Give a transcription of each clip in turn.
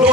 2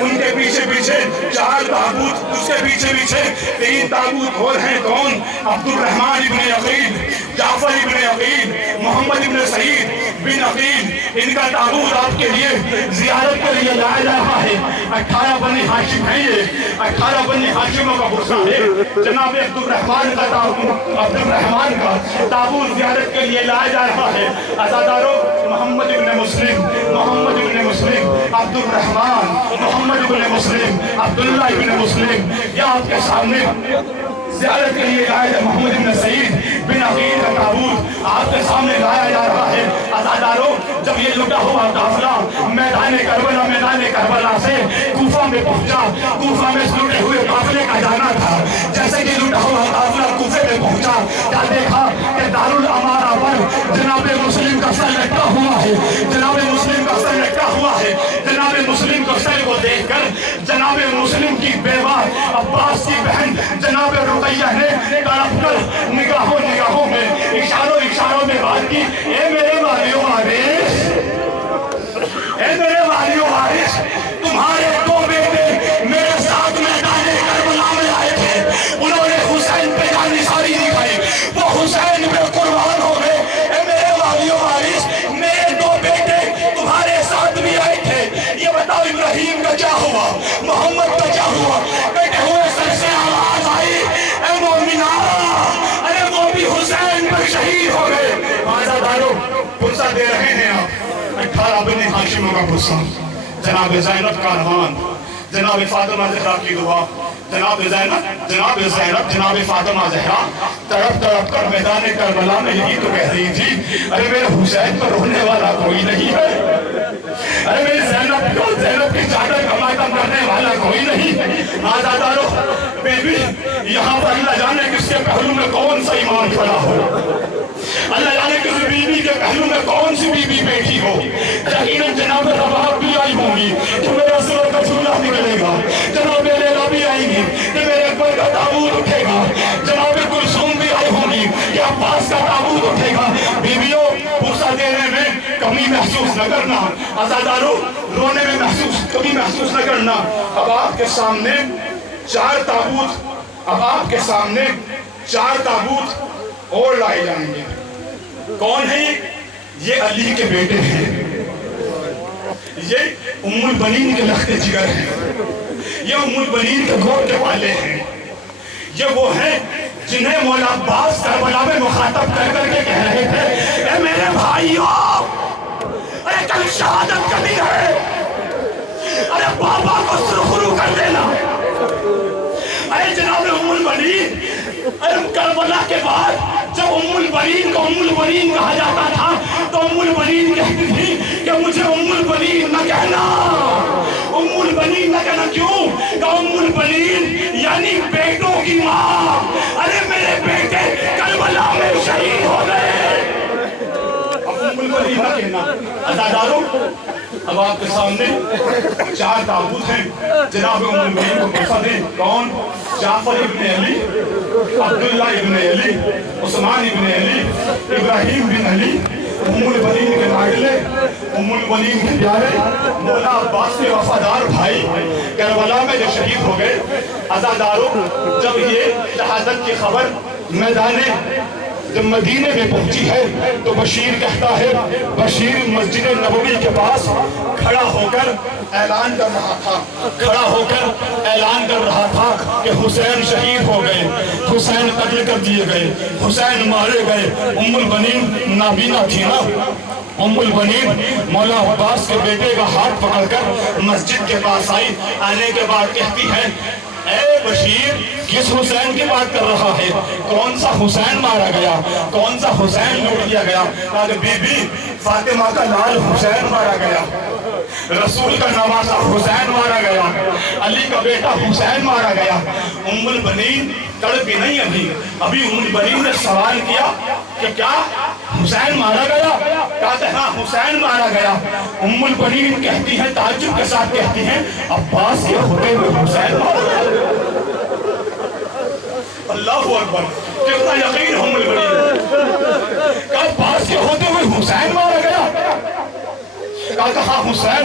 ان کے پیچھے پیچھے 4 تابوت، اس کے پیچھے پیچھے 3 تابوت اور ہیں کون؟ عبد الرحمن ابن عقیل، جعفر ابن عقیل، محمد ابن سعید بن عقیل، ان کا تابوت آپ کے لیے زیارت کے لیے لایا جا رہا ہے۔ 18 بنی ہاشم ہیں یہ، 18 بنی ہاشموں کا غصہ ہے۔ جناب عبد الرحمن کا تابوت زیارت کے لیے لایا جا رہا ہے۔ عزادارو، محمد ابن مسلم، عبد الرحمن، محمد ابن مسلم، عبداللہ ابن مسلم، یہ آپ کے سامنے زیارت کے لیے لایا جا محمد ابن سعید بن عقیل کا تابوت آپ کے سامنے لایا جا رہا ہے۔ عزادارو، جب یہ لٹا ہوا قافلہ میدان کربلا سے کوفہ میں پہنچا، کوفہ میں لٹے ہوئے قافلے کا جانا تھا۔ جیسے کہ لٹا ہوا قافلہ کوفے میں پہنچا، کیا دیکھا کہ دارالامارہ پر جناب مسلم کا سر لٹکا ہوا ہے، جناب مسلم کا سر لٹکا ہوا ہے۔ جناب مسلم کو سر کو دیکھ کر جناب مسلم کی بیوہ عباس کی بہن جناب رقیہ نے تڑپ کر نگاہوں میں اشاروں میں بات کی، اے میرے والیو وارث، اے میرے والیو وارث، تمہارے 2 بیٹے میرے ساتھ میدان کربلا میں آئے تھے، انہوں نے حسین پہ جانثاری دکھائی، وہ حسین پہ قربان ہو گئے۔ اے میرے والیو وارث، میرے 2 بیٹے تمہارے ساتھ بھی آئے تھے، یہ بتاؤ ابراہیم کا کیا ہوا، محمد کا کیا ہوا؟ بیٹے ہوئے سر سے آواز آئی، اے مومنان، ارے وہ بھی حسین پر شہید ہو گئے۔ عزادارو، غصہ دے رہے ہیں آپ 18 بنی ہاشموں کا غصہ، جناب زینب کا ارمان، جناب فاطمہ زہرا کی دعا، جناب زینب، جناب فاطمہ زہرا تڑپ کر میدان کربلا میں یہی تو کہہ رہی تھی، ارے میرے حسین پر رونے والا کوئی نہیں ہے، ارے میری زینب کی چادر کا ماتم کرنے والا کوئی نہیں۔ عزادارو، بیبی یہاں پر اللہ جانے کس کے پہلو میں کون سا ایمان کھڑا ہو، اللہ جانے کسی بیوی کے پہلو میں کون سی بیوی بیٹھی ہو۔ یقیناً جناب رباب بھی آئی ہوں گی کہ میرا سر کا چولہا نکلے گا، جناب لیلا بھی آئیں گی کہ میرے اکبر کا تابوت اٹھے گا، جناب کلثوم بھی آئی ہوں گی کہ عباس کا تابوت اٹھے گا۔ بیویوں، غصہ دینے میں کمی محسوس نہ کرنا، عزادارو رونے میں کمی محسوس نہ کرنا۔ اب آپ کے سامنے 4 تابوت اور لائے جائیں گے۔ کون ہیں یہ؟ علی کے بیٹے ہیں، یہ ام البنین کے لخت جگر ہیں، یہ ام البنین کے گھوڑ کے والے ہیں، یہ وہ ہیں جنہیں مولا عباس کربلا میں مخاطب کر کے کہہ رہے تھے، اے میرے بھائیوں، ارے کل شہادت کبھی ہے، ارے بابا کو سرخرو کر دینا۔ ارے جناب ام البنین، ارے کربلا کے بعد جب ام البنین کو ام البنین کہا جاتا تھا تو ام البنین کہتی تھی کہ مجھے ام البنین نہ کہنا، ام البنین نہ کہنا۔ کیوں کہ ام البنین یعنی بیٹوں کی ماں، ارے میرے بیٹے کربلا میں شہید ہو گئے، اب ام البنین نہ کہنا۔ عزادارو، اب آپ کے سامنے 4 تابوت ہیں، جناب ام البنین کو غصہ دیں۔ کون؟ جعفر ابن علی، عبداللہ ابن علی، عثمان ابن علی، ابراہیم بن علی، ام البنین کے لاڈلے، ام البنین کے پیارے، مولا عباس کے وفادار بھائی کربلا میں جو شہید ہو گئے۔ عزادارو، جب یہ شہادت کی خبر جب مدینے میں پہنچی ہے تو بشیر کہتا ہے، بشیر مسجد نبوی کے پاس کھڑا ہو کر اعلان کر رہا تھا کہ حسین شہید ہو گئے، حسین قتل کر دیے گئے، حسین مارے گئے۔ ام البنین نابینا تھی نا، ام البنین مولا عباس کے بیٹے کا ہاتھ پکڑ کر مسجد کے پاس آئی، آنے کے بعد کہتی ہے، اے بشیر، کس حسین کی بات کر رہا ہے؟ کون سا حسین مارا گیا؟ کون سا حسین لوٹ لیا گیا؟ کہا کہ بی بی، فاطمہ کا لال حسین مارا گیا، رسول کا نواسہ حسین مارا گیا، علی کا بیٹا حسین مارا گیا۔ ام البنین تڑپی نہیں، ابھی ام البنین نے سوال کیا کہ کیا حسین مارا گیا؟ کہا کہ ہاں حسین مارا گیا۔ ام البنین کہتی ہیں، تعجب کے ساتھ کہتی ہیں، عباس کے ہوتے ہوئے حسین مارا گیا۔ اللہ اکبر، کتنا یقین ام البنین، کہ عباس کے ہوتے ہوئے حسین مارا گیا۔ کہا کہ ہاں حسین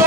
2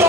2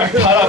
18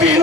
3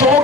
2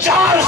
4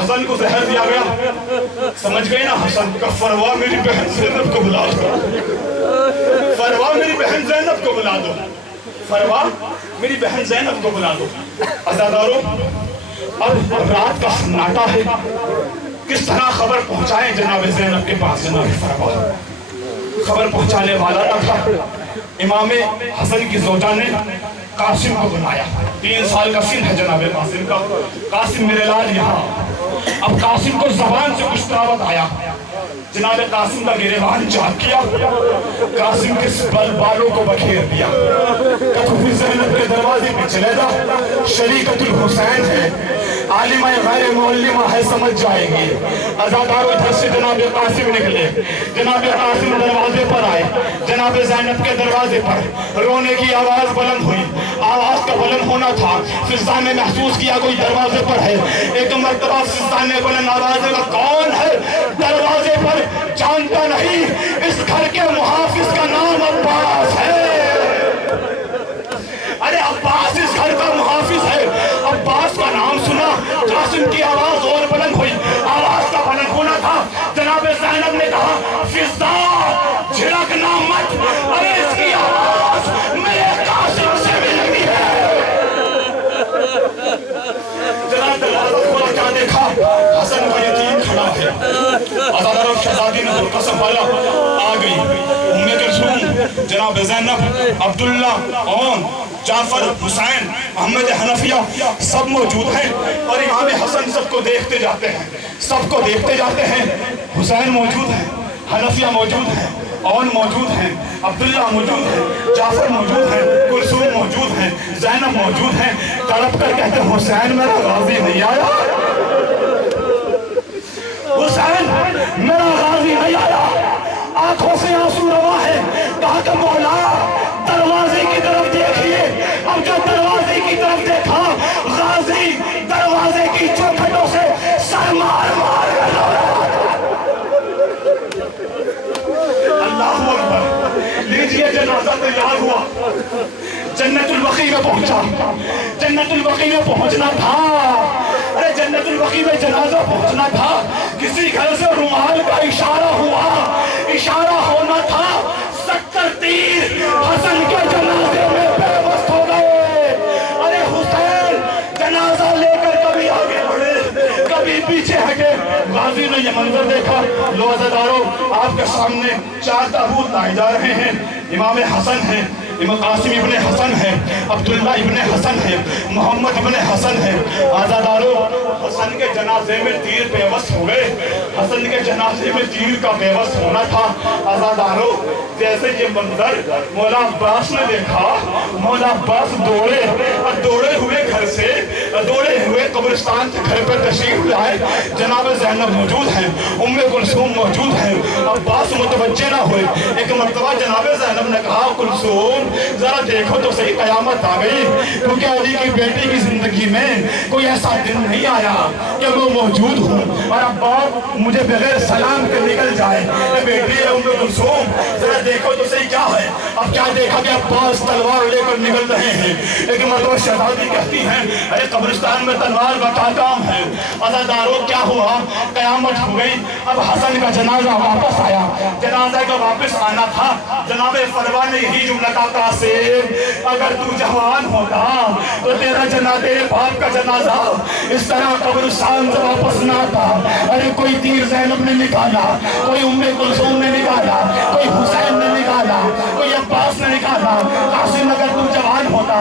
حسن کو زہر دیا گیا. سمجھ گئے نا حسن کا فروا میری بہن زینب کو بلا دو, فروا میری بہن زینب کو بلا دو, فروا میری بہن زینب کو بلا دو. عزاداروں اب رات کا سناٹا ہے, کس طرح خبر پہنچائیں جناب زینب کے پاس. جناب فروا خبر پہنچانے والا نہ تھا. امام حسن کی زوجہ نے قاسم کو بنایا. 3 سال کا سن ہے جناب قاسم کا. قاسم میرے لال یہاں. اب قاسم کو زبان سے کچھ دعوت آیا. جناب قاسم کا گریبان چاک کیا, قاسم کے بالوں کو بکھیر دیا. کتب زینب کے دروازے پہ چلے گا. شریکت الحسین ہے, عالمہ غیر معلمہ ہے, سمجھ جائے گی. عزاداروں ادھر سے جناب قاسم نکلے. جناب قاسم دروازے پر آئے. جناب زینب کے دروازے پر رونے کی آواز بلند ہوئی. آواز کا بلند ہونا تھا. فضا نے محسوس کیا کوئی دروازے پر ہے. ایک مرتبہ فضا نے بلند آواز میں کون ہے دروازے پر؟ جانتا نہیں, اس گھر کے محافظ کا نام عباس ہے. ارے عباس اس گھر کا محافظ ہے. عباس کا نام سنا, قاسم کی آواز اور بلند ہوئی. آواز کا بلند ہونا تھا. جناب زینب نے کہا فضا جھڑکنا مت, ارے اس کی آواز میرے قاسم سے ملتی ہے. جناب دروازہ کھولا, کیا دیکھا؟ حسن کا یتیم کھڑا ہے. عزاداروں شہزادی نے قسم والا آ گئی. ام کلثوم, جناب زینب, عبداللہ, اون, جعفر, حسین, احمد حنفیہ سب موجود ہیں. اور امام حسن سب کو دیکھتے جاتے ہیں, سب کو دیکھتے جاتے ہیں. حسین موجود ہیں, حنفیہ موجود ہیں, اون موجود ہیں, عبداللہ موجود ہیں, جعفر موجود ہیں, کلثوم موجود ہیں, زینب موجود ہیں. تڑپ کر کہتے ہیں حسین میرا غازی نہیں آیا, حسین میرا غازی نہیں آیا. آنکھوں سے آنسو روا ہے. کہا کہ مولا دروازے کی طرف دیکھیے. اب جو دروازے کی طرف دیکھا, غازی دروازے کی چوکھٹوں سے سر مار مار کر لو رہا تھا. اللہ اکبر. لیجئے جنازہ تیار ہوا, جنت البقیع میں پہنچا. جنت البقیع میں پہنچنا تھا. ارے جنت البقیع میں جنازہ پہنچنا تھا. کسی گھر سے رومال کا اشارہ ہوا, اشارہ ہونا تھا. 70 تیر حسن کے جنازے میں بے بس ہو گئے. ارے حسین جنازہ لے کر کبھی آگے بڑھے, کبھی پیچھے ہٹے. غازی نے یہ منظر دیکھا. لو عزاداروں, آپ کے سامنے 4 تابوت لائے جا رہے ہیں. امام حسن ہیں, امام قاسم ابن حسن ہے, عبداللہ ابن حسن ہے, محمد ابن حسن ہے. عزاداروں حسن کے جنازے میں تیر پیوست ہوئے. حسن کے جنازے میں تیر کا پیوست ہونا تھا. عزاداروں جیسے یہ منظر مولا عباس نے دیکھا, مولا عباس دوڑے اور دوڑے ہوئے گھر سے, دوڑے ہوئے قبرستان سے گھر پر تشریف لائے. جناب زینب موجود ہیں, ام کلثوم موجود ہیں. عباس متوجہ نہ ہوئے. ایک مرتبہ جناب زینب نے کہا کلثوم ذرا دیکھو تو صحیح, قیامت آ گئی. کیونکہ علی کی بیٹی کی زندگی میں کوئی ایسا دن نہیں آیا کہ وہ موجود ہوں اور عباس مجھے بغیر سلام کے نکل جائے. اے بیٹی ہے ام کلثوم, ذرا دیکھو تو صحیح کیا ہے. اب کیا دیکھا کہ عباس تلوار لے کر نکل رہے ہیں. ایک مرتبہ شہزادی کہتی ہیں ارے قبرستان میں تلوار کا کیا کام ہے. عزاداروں کیا ہوا, قیامت ہو گئی. اب حسن کا جنازہ واپس آیا. جنازہ کا واپس آنا تھا. جناب فروا نے یہی جملہ کہا قاسم اگر تو جوان ہوتا تو تیرا تیرے باپ کا جنازہ اس طرح قبرستان سے واپس نہ آتا. ارے کوئی تیر زینب نے نکالا, کوئی ام کلثوم نے نکالا, کوئی حسین نے نکالا, کوئی عباس نے نکالا. قاسم اگر تو جوان ہوتا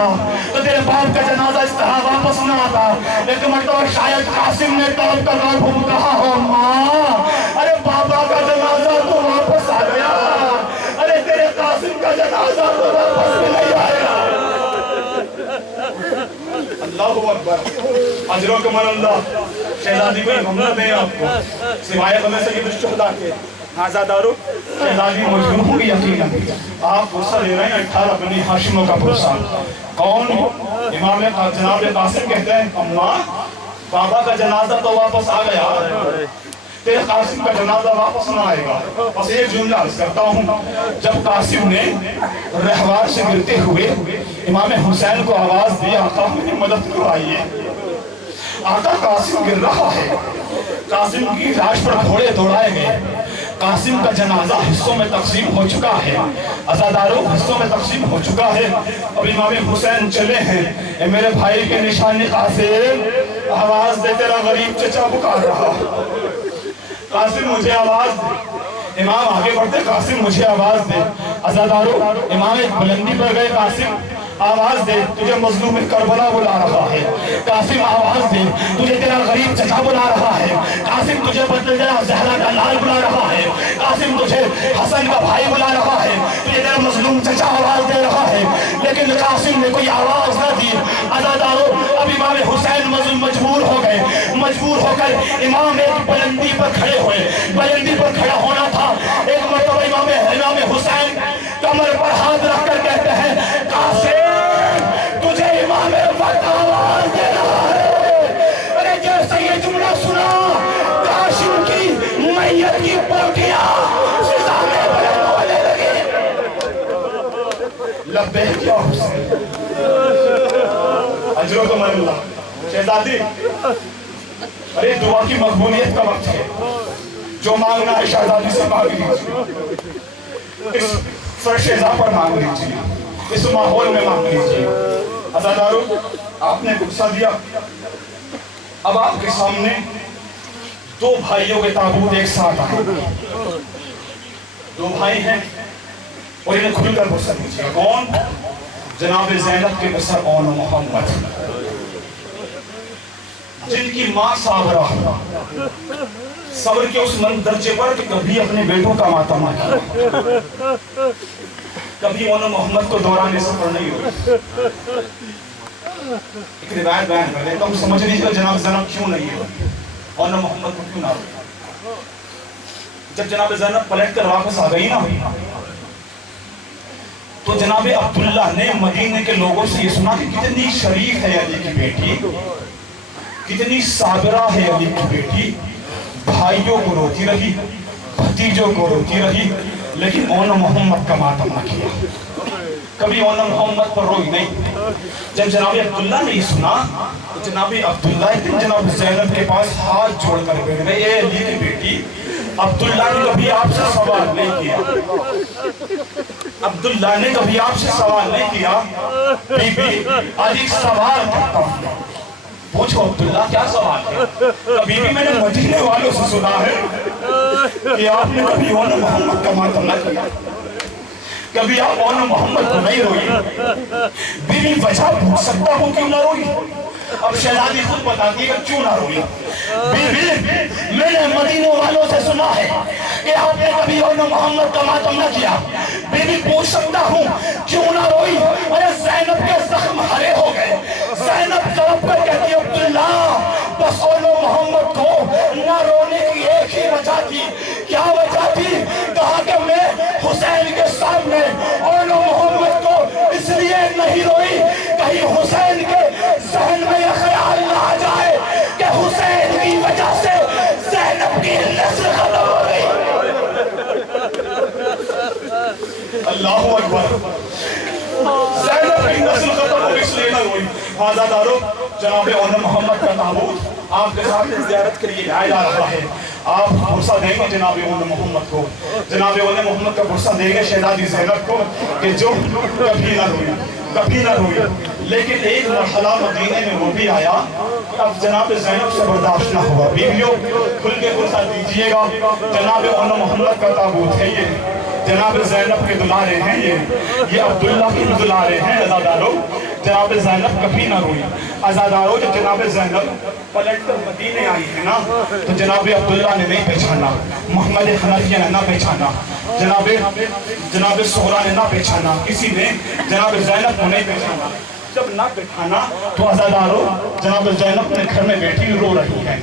تو تیرے باپ کا جنازہ اس طرح واپس نہ آتا. ایک مرتبہ شاید قاسم نے طلب کا لوگ کہا ہو ماں ارے بابا کا جنازہ تو واپس آ گیا, ارے تیرے قاسم کا جنازہ تو واپس بھی نہیں آیا. اللہ اکبر. اجروں کو من اللہ. شہزادی کو محمد دیں آپ کو سوائے ہمیں سید الشہداء کے. عزاداروں شہزادی موجود ہوں گی یقیناً. آپ پرسہ لے رہے ہیں 18 بنی ہاشموں کا پرسہ. کون؟ امام جناب قاسم کہتے ہیں اماں بابا کا جنازہ تو واپس آ گیا, تیرے قاسم کا جنازہ واپس نہ آئے گا. بس ایک جملہ عرض کرتا ہوں. جب قاسم نے رہوار سے گرتے ہوئے امام حسین کو آواز دی آقا میری مدد کرو آئیے. آقا قاسم گر رہا ہے. قاسم کی لاش پر گھوڑے دوڑائے گئے. قاسم کا جنازہ حصوں میں تقسیم ہو چکا ہے. عزاداروں حصوں میں تقسیم ہو چکا ہے. اب امام حسین چلے ہیں. اے میرے بھائی کے نشان قاسم آواز دے, تیرا غریب چچا پکار رہا. قاسم مجھے آواز دے. امام آگے بڑھتے, قاسم مجھے آواز دے. عزاداروں امام ایک بلندی پر گئے. قاسم آواز دے, تجھے مظلوم کربلا بلا رہا ہے. قاسم آواز دے, تجھے تیرا غریب چچا بلا رہا ہے. قاسم تجھے بدل جا زہرا کا لال بلا رہا ہے. قاسم تجھے حسن کا بھائی بلا رہا ہے. تجھے تیرا مظلوم چچا آواز دے رہا ہے. لیکن قاسم نے کوئی آواز نہ دی. عزاداروں اب امام حسین مجبور ہو گئے. مجبور ہو کر امام ایک بلندی پر کھڑے ہوئے. بلندی پر کھڑا ہونا تھا. ایک مرتبہ امام حسین کمر پر ہاتھ رکھ کر کہتے ہیں, قاسم تجھے امام وقت آواز دے رہا ہے. ارے جیسے یہ جملہ سنا, قاسم کی میت کی پوٹیاں فضا میں بلند ہونے لگی. لبیک یا حسین, اجرکم اللہ. شہزادی, ارے دعا کی مقبولیت کا وقت ہے. جو مانگنا ہے شہزادی سے مانگ لیجیے. اس فرش ازا پر مانگ لیجیے. اس ماحول میں مانگ لیجیے. عزاداروں آپ نے غصہ دیا. اب آپ کے سامنے دو بھائیوں کے تابوت ایک ساتھ آئے. دو بھائی ہیں اور انہیں کھل کر غصہ دیجیے. کون؟ جناب زینب کے بسر اون محمد, جن کی ماں صابرہ صبر کے اس درجے پر کہ کبھی اپنے بیٹوں کا ماتم نہ کیا, کبھی اون محمد کو دوران سفر نہیں ہوئی. ایک روایت بیان کر دیتا ہوں, سمجھ لیجیے جناب زینب کیوں نہیں ہوئی, اون محمد کو کیوں نہ ہوئی. جب جناب زینب پلٹ کر واپس آ گئی نا, تو جناب عبداللہ نے مدینے کے لوگوں سے یہ سنا کہ کتنی شریف ہے علی کی بیٹی, کتنی صابرہ ہے علی کی بیٹی. بھائیوں کو روتی رہی, بھتیجوں کو روتی رہی, لیکن اون محمد کا ماتم نہ کیا. کبھی اون محمد پر روئی نہیں. جب جناب عبداللہ نے یہ سنا تو جناب عبداللہ ایک دن جناب زینب کے پاس ہاتھ جوڑ کر بیٹھ گئے. اے علی کی بیٹی, عبداللہ نے کبھی آپ سے سوال نہیں کیا. عبداللہ نے کبھی آپ سے سوال نہیں کیا. بی بی علی سوال کرتا ہوں, پوچھو عبداللہ کیا سوال ہے. کبھی بھی میں نے مدینے والوں سے سنا ہے کہ آپ نے کبھی اون محمد کا ماتم نہ کیا, کبھی آپ اون محمد کو نہیں روئی. بیوی وجہ پوچھ سکتا ہوں کیوں نہ روئی. اب شہزادی خود بتاتی ہے کہ کیوں نہ روئی. بیوی میں نے مدینے والوں سے سنا ہے کہ آپ نے کبھی اون محمد کا ماتم نہ کیا. بیوی پوچھ سکتا ہوں کیوں نہ روئی. ارے زینب کے زخم ہرے ہو گئے. زینب طرف پر کہتی ہے عبداللہ بس اون محمد کو نہ رونے کی ایک ہی وجہ تھی. کیا وجہ تھی؟ کہا کہ میں حسین کے سامنے اون محمد کو اس لیے نہیں روئی کہیں حسین کے ذہن میں یہ خیال نہ آ جائے کہ حسین کی وجہ سے زینب کی نسل ختم ہو گئی. اللہ اکبر. زینب کی نسل ختم ہو گئی اس لیے نہ روئی. عزاداروں جناب اون محمد کا تابوت آپ کے ساتھ زیارت کے لیے لایا جا رہا ہے. آپ بھروسہ دیں گے جناب اون محمد کو, جناب اون محمد کا بھروسہ دیں گے شہزادی زینب کو کہ جو کبھی نہ روئی, کبھی نہ روئی. لیکن ایک مرحلہ مدینے میں وہ بھی آیا کہ اب جناب زینب سے برداشت نہ ہوا. بیویوں کھل کے بھروسہ دیجئے گا, جناب اون محمد کا تابوت ہے یہ, جناب زینب کے دلارے ہیں یہ عبداللہ کے دلارے ہیں. عزاداروں جناب زینب کبھی نہ روئی. عزاداروں جب جناب زینب پلٹ کر مدینے آئی ہے نا, تو جناب عبداللہ نے نہیں پہچانا, محمد حنفیہ نے نہ پہچانا, جناب سہرا نے نہ پہچانا, کسی نے جناب زینب کو نہیں پہچانا. جب نہ پہچانا تو عزاداروں جناب زینب اپنے گھر میں بیٹھی رو رہی ہے.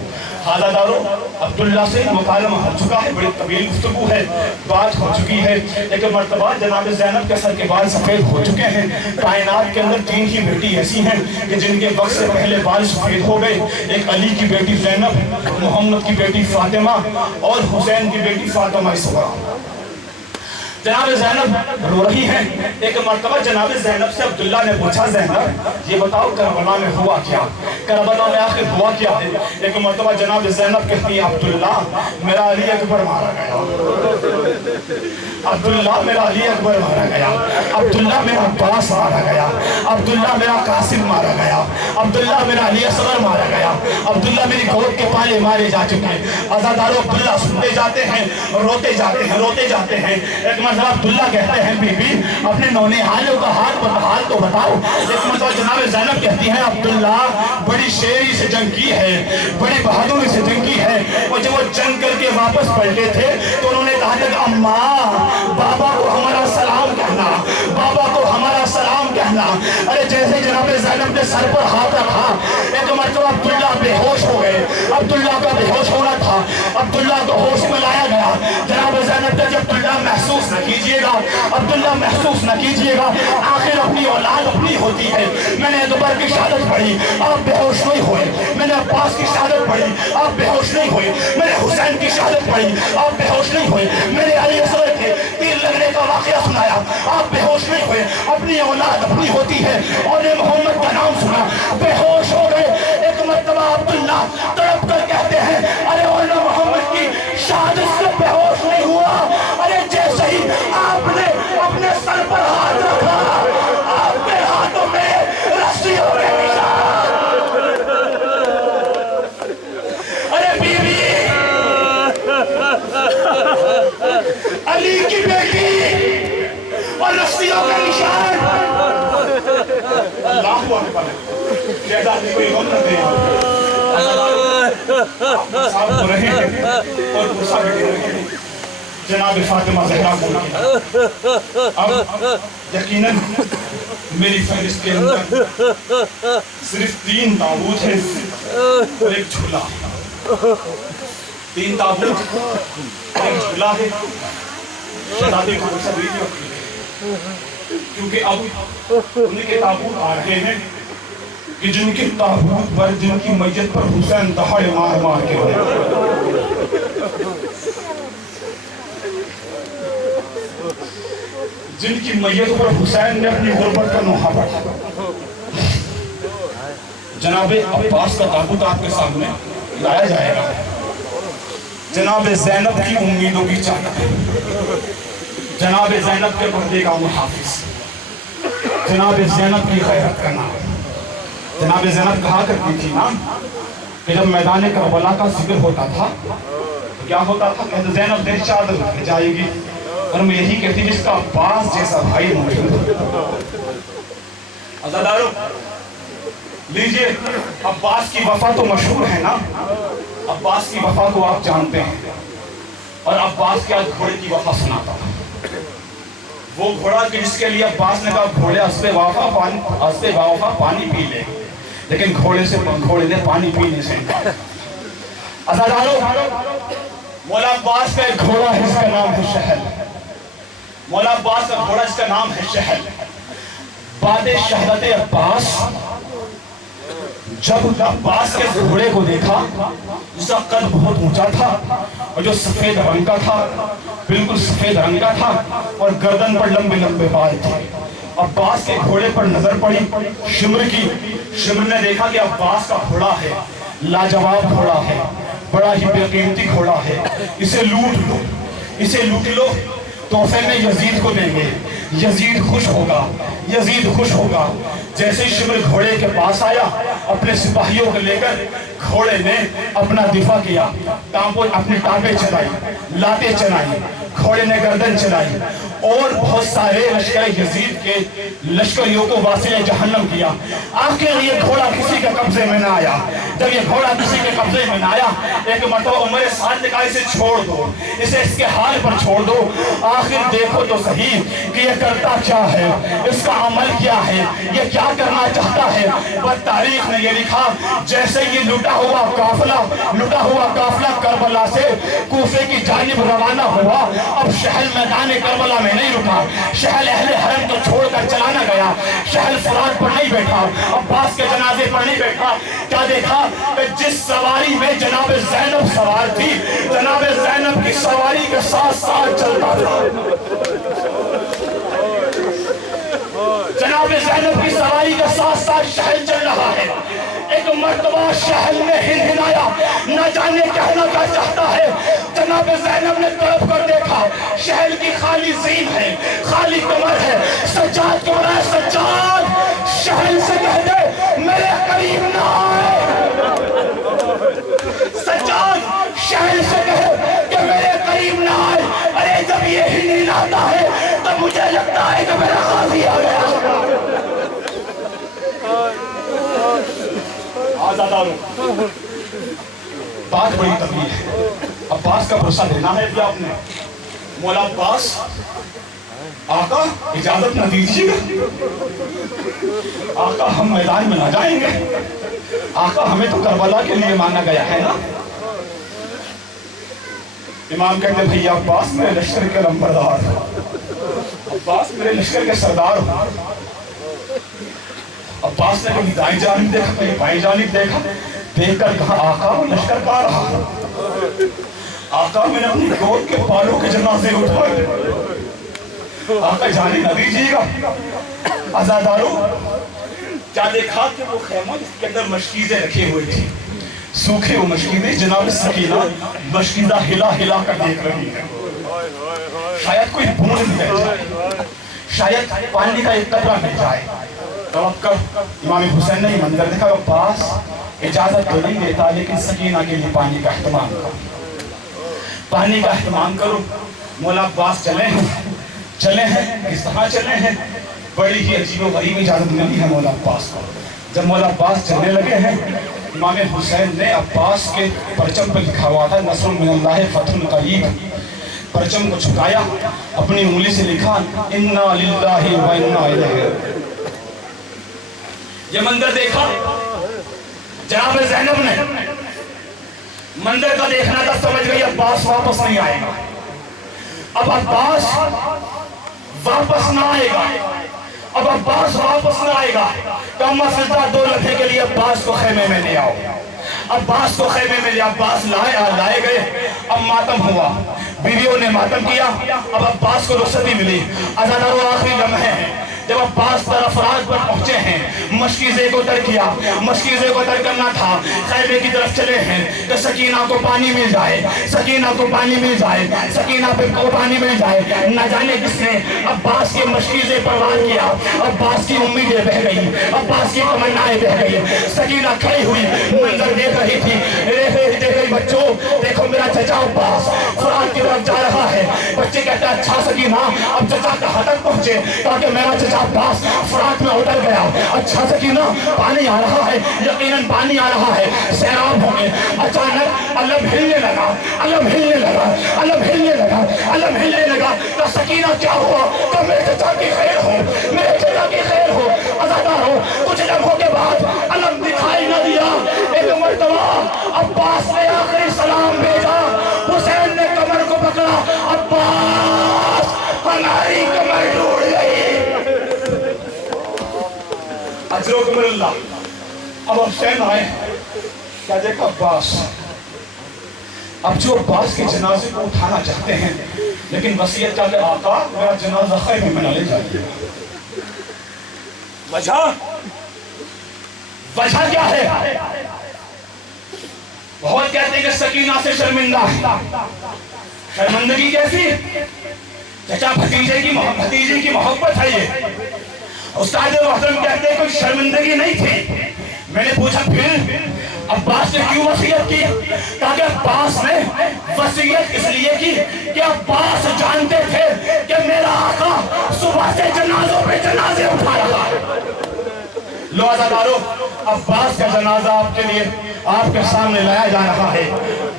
عزاداروں عبداللہ سے مکالمہ ہو چکا ہے, بڑی طویل گفتگو ہے, بات ہو چکی ہے. ایک مرتبہ جناب زینب کے سر کے بال سفید ہو چکے ہیں. کائنات کے اندر 3 ہی بیٹی ایسی ہیں کہ جن کے وقت سے پہلے بال سفید ہو گئے. ایک علی کی بیٹی زینب, محمد کی بیٹی فاطمہ اور حسین کی بیٹی فاطمہ صغریٰ. جناب زینب رو رہی ہیں. ایک مرتبہ جناب زینب سے عبداللہ نے پوچھا زینب یہ بتاؤ کربلا میں ہوا کیا, کربلا میں آخر ہوا کیا ہے؟ ایک مرتبہ جناب زینب کہتی ہیں عبداللہ میرا علی اکبر مارا گیا, عبداللہ میرا علی اکبر مارا گیا, عبداللہ میرا عباس مارا گیا, عبداللہ میرا قاسم مارا گیا, عبداللہ میرا علی اصغر مارا گیا, عبداللہ میری گود کے پالے مارے جا چکے ہیں. عزادارو عبداللہ سنتے جاتے ہیں, روتے جاتے ہیں, روتے جاتے ہیں. ایک مرتبہ عبداللہ کہتے ہیں بی بی اپنے نونہالوں کا حال تو بتاؤ. ایک مرتبہ جناب زینب کہتی ہیں عبداللہ بڑی شیری سے جنگ کی ہے, بڑی بہادری سے جنگ کی ہے, اور جب وہ جنگ کر کے واپس پلٹے تھے تو انہوں نے کہا کہ اماں بابا کو ہمارا سلام کہنا, بابا کو ہمارا سلام کہنا. ارے جیسے جناب زینب نے سر پر ہاتھ رکھا ایک مرتبہ عبداللہ بے ہوش ہو گئے. عبداللہ کا بے ہوش ہونا تھا, عبداللہ کو ہوش میں لایا گیا. جناب زینب نے جب عبداللہ محسوس نہ کیجئے گا, عبداللہ محسوس نہ کیجئے گا, آخر اپنی اولاد اپنی ہوتی ہے. میں نے دوبر کی شہادت پڑھی, آپ بے ہوش نہیں ہوئے. میں نے عباس کی شہادت پڑھی, آپ بے ہوش نہیں ہوئے. میں نے حسین کی شہادت پڑھی, آپ بے ہوش نہیں ہوئے. میں نے علی اصغر کے تیر لگنے کا واقعہ سنایا, آپ بے ہوش نہیں ہوئے. اپنی اولاد اپنی ہوتی ہے, اور نے محمد کا نام سنا بے ہوش ہو گئے. ایک مرتبہ عبداللہ تڑپ کر کہتے ہیں ارے اولا محمد کی شہادت سے بے ہوش نہیں ہوا. ارے جیسے ہی آپ نے اپنے سر پر ہاتھ رکھا آپ کے ہاتھوں میں رسیوں کے نشان. ارے بیوی علی کی بیٹی اور رسیوں کا نشان. اللہ اکبر. جیسا کوئی غم نہ دے صاحب ہو رہے ہیں اور غصہ بھی دے رہے ہیں. جناب فاطمہ زہرا کو اب یقیناً میری فہرست کے اندر صرف 3 تابوت ہیں اور ایک جھولا. 3 تابوت اور ایک جھولا ہے. شہزادے کو سبھی کیونکہ اب ان کے تابوت آ رہے ہیں کہ جن کے تابوت پر جن کی میت پر حسین دہاڑے مار مار کے جن کی میت پر حسین نے اپنی غربت کا نوحہ پڑھا. جناب عباس کا تابوت آپ کے سامنے لایا جائے گا. جناب زینب کی امیدوں کی چادر, جناب زینب کے پردے کا محافظ, جناب زینب کی خیرت کا نام. جناب زینب کہا کرتی تھی نا کہ جب میدان کربلا کا ذکر ہوتا تھا تو کیا ہوتا تھا, کہتے زینب دیر چادر اٹھ جائے گی, اور میں یہی کہتی جس کا عباس جیسا بھائی موجود. عزادارو لیجئے, عباس کی وفا تو مشہور ہے نا, عباس کی وفا کو آپ جانتے ہیں, اور عباس کے آج گھوڑے کی وفا سناتا تھا. وہ گھوڑا کہ جس کے لیے عباس نے کہا گھوڑے اسبِ وفا پانی پی لے, لیکن گھوڑے نے پانی پینے سے انکار. عزادارو مولا عباس کا ایک گھوڑا ہے جس کا نام ہے شہل. مولا عباس کا گھوڑا جس کا نام ہے شہل. بعد شہادت عباس جب عباس کے گھوڑے کو دیکھا جس کا قد بہت اونچا تھا اور جو سفید رنگ کا تھا, بالکل سفید رنگ کا تھا, اور گردن پر لمبے لمبے بال تھے. عباس کے گھوڑے پر نظر پڑی شمر کی. شمر نے دیکھا کہ عباس کا گھوڑا ہے, لاجواب گھوڑا ہے, بڑا ہی بے قیمتی گھوڑا ہے, اسے لوٹ لو, اسے لوٹ لو, تحفے میں یزید کو دیں گے, یزید خوش ہوگا, یزید خوش ہوگا. جیسے شمر گھوڑے کے پاس آیا اپنے سپاہیوں کو لے کر گھوڑے نے اپنا دفاع کیا, اپنی ٹانپیں چلائی, لاتیں چلائی, گھوڑے نے گردن چلائی, اور بہت سارے لشکر یزید کے لشکریوں کو واصل جہنم کیا. آخر یہ گھوڑا کسی کے قبضے میں نہ آیا. جب یہ گھوڑا کسی کے قبضے میں نہ آیا ایک مرتبہ عمر سعد نے کہا اسے چھوڑ دو, اسے اس کے حال پر چھوڑ دو, آخر دیکھو تو صحیح کہ یہ کرتا کیا ہے, اس کا عمل کیا ہے, یہ کیا کرنا چاہتا ہے. بس تاریخ نے یہ لکھا جیسے یہ لٹا ہوا قافلہ کربلا سے کوفے کی جانب روانہ ہوا, اب شہل میدان کربلا میں نہیں رکا, شہل اہل حرم کو چھوڑ کر چلانا گیا, شہل فرات پر نہیں بیٹھا, عباس کے جنازے پر نہیں بیٹھا. کیا دیکھا کہ جس سواری میں جناب زینب سوار تھی جناب زینب کی سواری کے ساتھ ساتھ چلتا تھا. جناب زینب کی سواری کے ساتھ ساتھ شہل چل رہا ہے. ایک مرتبہ شہل نے ہنہنایا, نہ جانے کہنا کیا چاہتا ہے. جناب زینب نے طرف کر دیکھا, شہل کی خالی زین ہے, خالی کمر ہے. سجاد کو بولا, سجاد شہل سے کہہ دے میرے قریب نہ آئے. سجاد شہل سے کہے کہ میرے قریب نہ آئے. ارے جب یہ ہنہناتا ہے تو مجھے لگتا ہے کہ میرا غازی آ گیا. آزاداروں, بات بڑی طویل ہے. عباس کا بھروسہ دینا ہے آپ نے. مولا عباس, آقا اجازت نہ دیجیے گا. آقا ہم میدان میں نہ جائیں گے. آقا ہمیں تو کربلا کے لیے مانا گیا ہے نا. امام کہتے ہیں بھئی عباس میرے لشکر کے لمبردار, عباس میرے لشکر کے سردار. عباس نے کبھی دائیں جانب دیکھا, کبھی بائیں جانب دیکھا, دیکھ کر کہا آقا وہ لشکر کہاں رہا. آقا میں نے اپنی گود کے بالوں کے جنازے اٹھائے. آقا جانے نہ دیجیے گا. عزاداروں, کیا دیکھا کہ وہ خیمہ جس کے اندر مشکیزیں رکھے ہوئے تھی, سوکھے وہ مشکیزیں. جناب سکینہ مشکیزہ ہلا ہلا کر دیکھ رہی ہے. شاید کوئی بوند مل جائے, شاید پانی کا ایک قطرہ مل جائے. توقع امام حسین نے یہ منظر دیکھا. عباس اجازت تو نہیں دیتا, لیکن سکینہ کے لیے پانی کا اہتمام کرو, پانی کا اہتمام کرو. مولا عباس چلے ہیں کس طرح چلے ہیں, بڑی ہی عجیب و غریب اجازت ملی ہے مولا عباس کو. جب مولا عباس چلنے لگے ہیں, امام حسین نے عباس کے پرچم پر لکھا ہوا تھا نصر من اللہ فتح قریب. پرچم کو چھکایا, اپنی انگلی سے لکھا انا للہ و انا الیہ. یہ منظر دیکھا جناب زینب نے, منظر کا دیکھنا تھا, سمجھ گئی عباس واپس نہیں آئے گا. اب عباس واپس نہ آئے گا, اب عباس واپس نہ آئے گا. کم سجدہ 2 لمحے کے لیے عباس کو خیمے میں لے آؤ. عباس کو خیمے میں لے, عباس لائے گئے. اب ماتم ہوا, بیویوں نے ماتم کیا. اب عباس کو رخصتی ملی. عزاداروں آخری لمحے ہیں جب عباس طرفرات پر پہنچے ہیں, مشکیزے کو تر کیا. مشکیزے کو تر کرنا تھا, خیمے کی طرف چلے ہیں کہ سکینہ کو پانی مل جائے, سکینہ کو پانی مل جائے, سکینہ کو پانی مل جائے. نہ جانے کس نے عباس کے مشکیزے پر وار کیا. عباس کی امیدیں بہ گئی, عباس کی تمنائیں بہ گئی. سکینہ کھڑی ہوئی منظر دیکھ رہی تھی. دیکھ رہی بچوں دیکھو میرا چچا عباس فرات کی طرف جا رہا ہے. بچے کہتا ہے اچھا سکینہ اب چچا کہاں تک پہنچے, تاکہ میرا چچا عباس فرات میں اتر گیا. اچھا سکینہ پانی آ رہا ہے, یقیناً پانی آ رہا ہے, سیراب ہوں گے. اچانک علم ہلنے لگا, علم ہلنے لگا, علم ہلنے لگا, علم ہلنے لگا. تو سکینہ کیا ہوا, تو میرے چچا کی خیر ہو, میرے چچا کی خیر ہو. عزادار ہو, کچھ لمحوں کے بعد علم دکھائی نہ دیا. ایک مرتبہ عباس نے آخری سلام بھیجا. حسین نے کمر کو پکڑا, عباس ہماری کمر ٹوٹ گئی. اجرکم اللہ. اب حسین آئے, کیا دیکھا عباس. اب جو عباس کے جنازے کو اٹھانا چاہتے ہیں, لیکن وصیت کیا کہ آقا میرا جنازہ خیمے میں نہ لے جائیے. وجہ کیا ہے؟ بہت کہتے ہیں کہ سکینہ سے شرمندہ ہے. شرمندگی کیسی؟ چچا بھتیجے کی محبت ہے. یہ استاد محترم کہتے ہیں کوئی شرمندگی نہیں تھی. میں نے پوچھا پھر عباس نے کیوں وصیت کی؟ تاکہ عباس نے وصیت اس لیے کی کہ عباس جانتے تھے کہ میرا آقا صبح سے جنازوں پہ جنازے اٹھا رہا ہے. لو عزادارو, عباس کا جنازہ آپ کے لیے آپ کے سامنے لایا جا رہا ہے.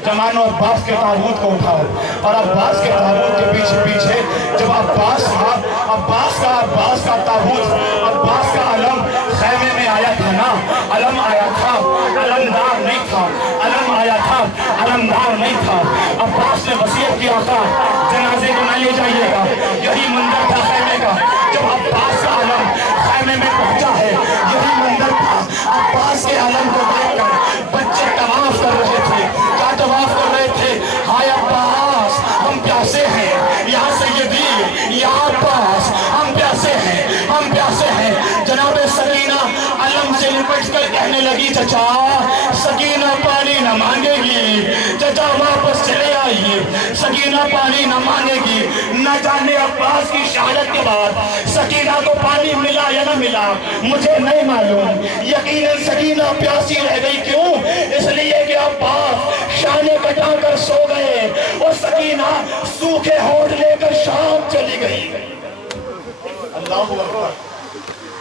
جمانو عباس کے تابوت کو اٹھاؤ, اور عباس کے تابوت کے پیچھے پیچھے جب عباس کا تابوت, عباس کا علم خیمے میں آیا تھا نا, علم آیا تھا, علمدار نہیں تھا, علم آیا تھا, علمدار نہیں تھا. عباس نے وصیت کیا تھا جنازے کو نہ لے جائیے گا. یہی منظر تھا خیمے کا جب عباس کا علم خیمے میں پہنچا ہے. یہی منظر تھا عباس کے علم کو دیکھ کر لپٹ کر کہنے لگی چچا سکینہ پانی نہ مانگے گی، چچا واپس چلے آئیے، سکینہ پانی نہ مانگے گی۔ نہ جانے عباس کی شہادت کے بعد سکینہ کو پانی ملا یا نہ ملا مجھے نہیں معلوم، یقیناً سکینہ پیاسی رہ گئی۔ کیوں؟ اس لیے کہ عباس شانے کٹا کر سو گئے اور سکینہ سوکھے ہونٹ لے کر شام چلی گئی۔ اللہ اکبر،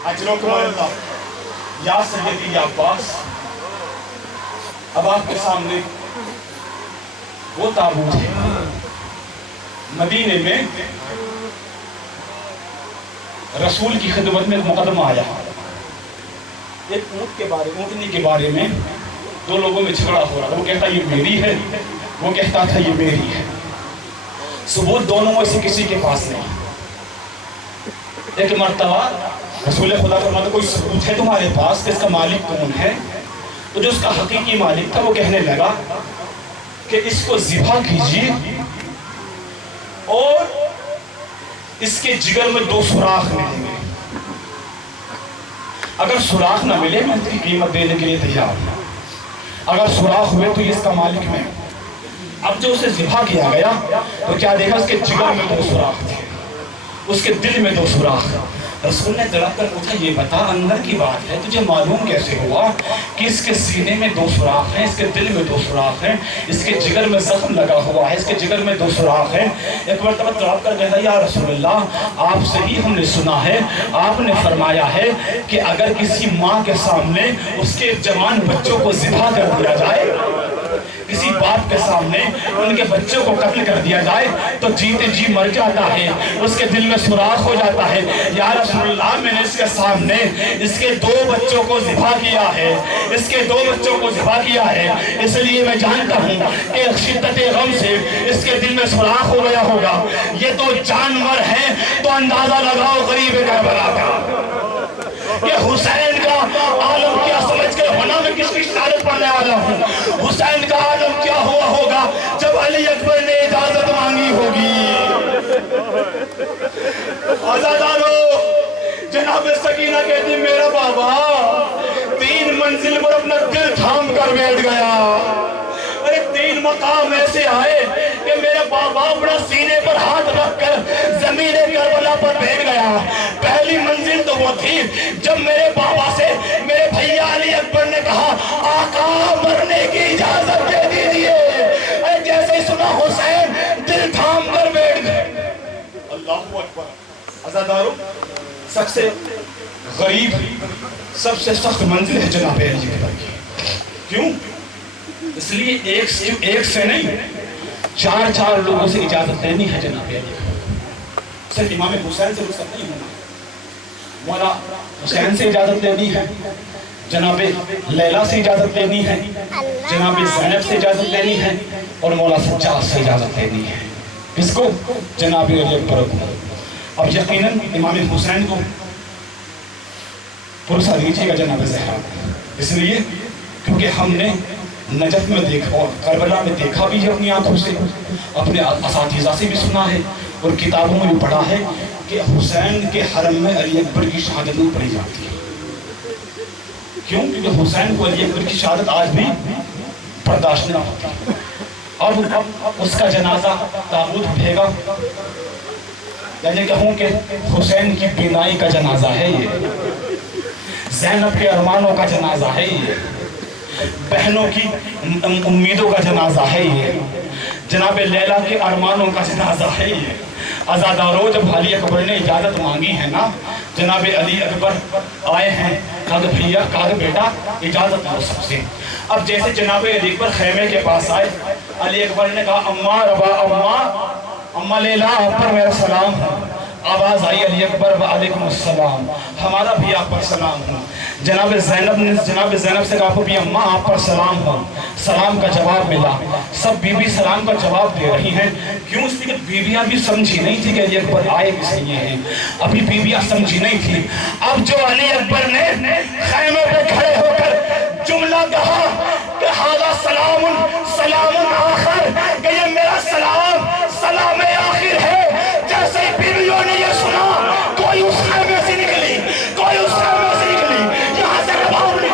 اجرکم اللہ۔ یا سیدی یا عباس، اب آپ کے سامنے وہ تابوت ہے مدینے میں رسول کی خدمت میں ایک مقدمہ آیا، ایک اونٹنی کے بارے میں دو لوگوں میں جھگڑا ہو رہا تھا، وہ کہتا یہ میری ہے، وہ کہتا تھا یہ میری ہے۔ ثبوت دونوں میں سے کسی کے پاس نہیں۔ ایک مرتبہ رسول خدا فرماتے کوئی ثبوت ہے تمہارے پاس کہ اس کا مالک کون ہے؟ تو جو اس کا حقیقی مالک تھا وہ کہنے لگا کہ اس کو ذبح کیجیے اور اس کے جگر میں 2 سوراخ ملیں گے، اگر سوراخ نہ ملے میں اس کی قیمت دینے کے لیے تیار ہوں، اگر سوراخ ہوئے تو یہ اس کا مالک میں۔ اب جو اسے ذبح کیا گیا تو کیا دیکھا اس کے جگر میں 2 سوراخ تھے، اس کے دل میں 2 سوراخ۔ رسول نے تڑپ کر پوچھا یہ بتا اندر کی بات ہے تجھے معلوم کیسے ہوا کہ اس کے سینے میں 2 سوراخ ہیں، اس کے دل میں 2 سوراخ ہیں، اس کے جگر میں زخم لگا ہوا ہے، اس کے جگر میں 2 سوراخ ہیں؟ ایک مرتبہ تڑپ کر کہتا یا رسول اللہ آپ سے ہی ہم نے سنا ہے، آپ نے فرمایا ہے کہ اگر کسی ماں کے سامنے اس کے جوان بچوں کو ذبح کر دیا جائے، کسی باپ کے سامنے ان کے بچوں کو قتل کر دیا جائے تو جیتے جی مر جاتا ہے، اس کے دل میں سوراخ ہو جاتا ہے۔ یا رسول اللہ میں نے اس کے سامنے اس کے 2 بچوں کو ذبح کیا ہے، اس کے 2 بچوں کو ذبح کیا ہے، اس لیے میں جانتا ہوں کہ شدت غم سے اس کے دل میں سوراخ ہو گیا ہوگا۔ یہ تو جانور ہیں تو اندازہ لگاؤ غریب کربلا کا کہ حسین کا عالم کیا سمجھ کر ہونا میں کس کی شہادت پڑھنے والا ہوں۔ حسین کا عالم کیا ہوا ہوگا جب علی اکبر نے اجازت مانگی ہوگی۔ آزادارو، جناب سکینہ کہتی میرا بابا 3 منزل پر اپنا دل تھام کر بیٹھ گیا، 3 مقام ایسے آئے کہ میرے بابا اپنا سینے پر ہاتھ رکھ کر زمین کربلا پر بیٹھ گیا۔ پہلی منزل تو وہ تھی جب میرے بابا سے میرے بھیا علی اکبر نے کہا آقا مرنے کی اجازت دے دیجئے، جیسے سنا حسین دل تھام کر بیٹھ گئے۔ اللہ اکبر۔ عزادارو، سب سے غریب سب سے سخت منزل ہے جناب علی اکبر کی۔ کیوں؟ اس لیے ایک سے نہیں 4 لوگوں سے اجازت لینی ہے جناب علی اکبر۔ صرف امام حسین سے رخصت نہیں ہونا، مولا حسین سے اجازت لینی ہے، جناب لیلا سے اجازت لینی ہے، جناب زینب سے اجازت لینی ہے اور مولا سجاد سے اجازت لینی ہے۔ کس کو؟ جناب علی اکبر کو۔ اب یقیناً امام حسین کو پرسہ دیجیے گا جناب زہرا، اس لیے کیونکہ ہم نے نجف میں دیکھا اور کربلا میں دیکھا بھی ہے اپنی آنکھوں سے، اپنے اساتذہ سے بھی سنا ہے اور کتابوں میں بھی پڑھا ہے کہ حسین کے حرم میں علی اکبر کی شہادت نہیں پڑھی جاتی ہے۔ کیوں؟ کیونکہ حسین کو علی اکبر کی شہادت آج بھی برداشت نہ ہوتی، اب اس کا جنازہ تابوت اٹھے گا، یعنی کہوں کہ حسین کی بینائی کا جنازہ ہے یہ، زینب کے ارمانوں کا جنازہ ہے یہ، بہنوں کی امیدوں کا جنازہ ہے یہ، جناب لیلا کے ارمانوں کا جنازہ ہے یہ۔ عزادارو، جب علی اکبر نے اجازت مانگی ہے نا، جناب علی اکبر آئے ہیں، کہا کہ بھیا، کہا کہ بیٹا اجازت دو سب سے۔ اب جیسے جناب علی اکبر خیمے کے پاس آئے، علی اکبر نے کہا اماں ربا اماں لیلا آپ پر میرا سلام ہے۔ آواز آئی علی اکبر وعلیکم السلام، ہمارا بھی آپ پر سلام ہو۔ جناب زینب نے جناب زینب سے کہا بھی اماں آپ پر سلام ہو، سلام کا جواب ملا۔ سب بی بی سلام کا جواب دے رہی ہیں، کیوں؟ اس لیے کہ بیویاں بھی سمجھی نہیں تھی کہ علی اکبر آئے کس لیے ہیں، ابھی بیویاں سمجھی نہیں تھی۔ اب جو علی اکبر نے خیمے پہ کھڑے ہو کر جملہ کہا کہ ھذا سلام سلام آخر، کہ یہ میرا سلام سلام آخر ہے، جیسے ہی بیویوں نے یہ سنا کوئی اس خیمے سے نکلی، کوئی اس خیمے سے نکلی، یہاں سے رباب نکلی۔